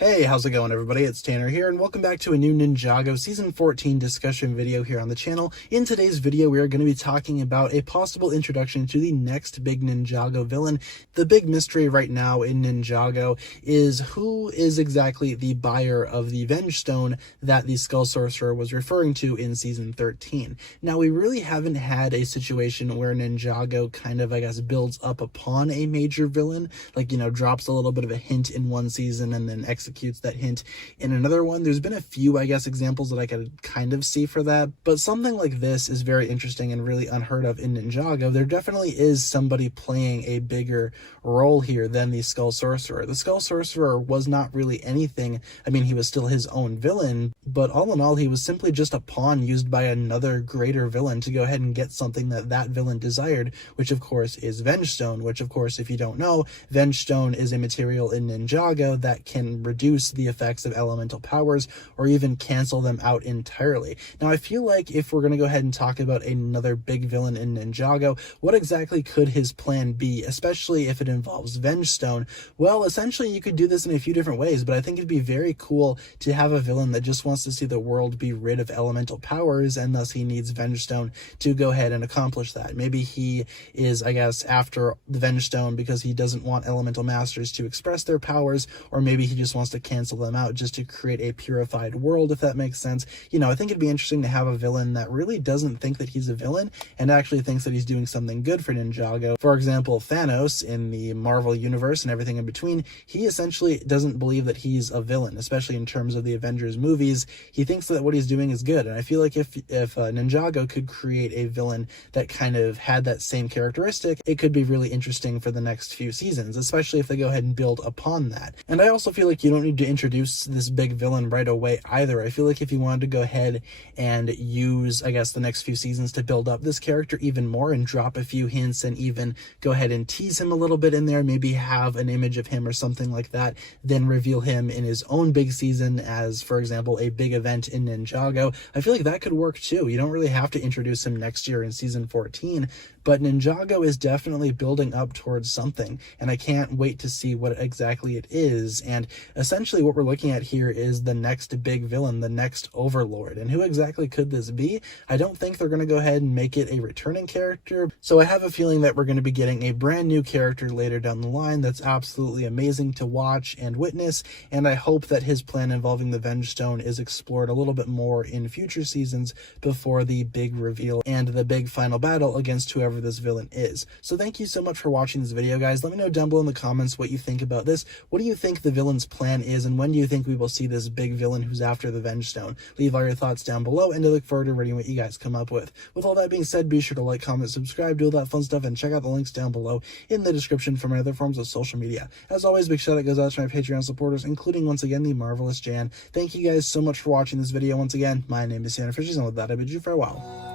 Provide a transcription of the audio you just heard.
Hey, how's it going everybody? It's Tanner here and welcome back to a new Ninjago Season 14 discussion video here on the channel. In today's video, we are going to be talking about a possible introduction to the next big Ninjago villain. The big mystery right now in Ninjago is who is exactly the buyer of the Vengestone that the Skull Sorcerer was referring to in Season 13. Now, we really haven't had a situation where Ninjago kind of, builds up upon a major villain, like, drops a little bit of a hint in one season and then executes that hint in another one. There's been a few, examples that I could kind of see for that, but something like this is very interesting and really unheard of in Ninjago. There definitely is somebody playing a bigger role here than the Skull Sorcerer. The Skull Sorcerer was not really anything. I mean, he was still his own villain, but all in all, he was simply just a pawn used by another greater villain to go ahead and get something that villain desired, which of course is Vengestone, which of course, if you don't know, Vengestone is a material in Ninjago that can reduce the effects of elemental powers or even cancel them out entirely. Now, I feel like if we're going to go ahead and talk about another big villain in Ninjago, what exactly could his plan be, especially if it involves Vengestone? Well, essentially, you could do this in a few different ways, but I think it'd be very cool to have a villain that just wants to see the world be rid of elemental powers, and thus he needs Vengestone to go ahead and accomplish that. Maybe he is, after the Vengestone because he doesn't want elemental masters to express their powers, or maybe he just wants to cancel them out just to create a purified world, if that makes sense. I think it'd be interesting to have a villain that really doesn't think that he's a villain and actually thinks that he's doing something good for Ninjago. For example, Thanos in the Marvel universe and everything in between, he essentially doesn't believe that he's a villain, especially in terms of the Avengers movies. He thinks that what he's doing is good, and I feel like if Ninjago could create a villain that kind of had that same characteristic, it could be really interesting for the next few seasons, especially if they go ahead and build upon that. And I also feel like you don't need to introduce this big villain right away either. I feel like if you wanted to go ahead and use, the next few seasons to build up this character even more and drop a few hints and even go ahead and tease him a little bit in there, maybe have an image of him or something like that, then reveal him in his own big season as, for example, a big event in Ninjago. I feel like that could work too. You don't really have to introduce him next year in Season 14, but Ninjago is definitely building up towards something, and I can't wait to see what exactly it is. And essentially what we're looking at here is the next big villain, the next Overlord. And who exactly could this be? I don't think they're going to go ahead and make it a returning character, so I have a feeling that we're going to be getting a brand new character later down the line that's absolutely amazing to watch and witness, and I hope that his plan involving the Vengestone is explored a little bit more in future seasons before the big reveal and the big final battle against whoever this villain is. So thank you so much for watching this video, guys. Let me know down below in the comments what you think about this. What do you think the villain's plan is, and when do you think we will see this big villain who's after the Vengestone? Leave all your thoughts down below, and I look forward to reading what you guys come up with. With all that being said, be sure to like, comment, subscribe, do all that fun stuff, and check out the links down below in the description for my other forms of social media. As always, big shout out goes out to my Patreon supporters, including once again the marvelous Jan. Thank you guys so much for watching this video once again. My name is TannerFishies, and with that I bid you farewell.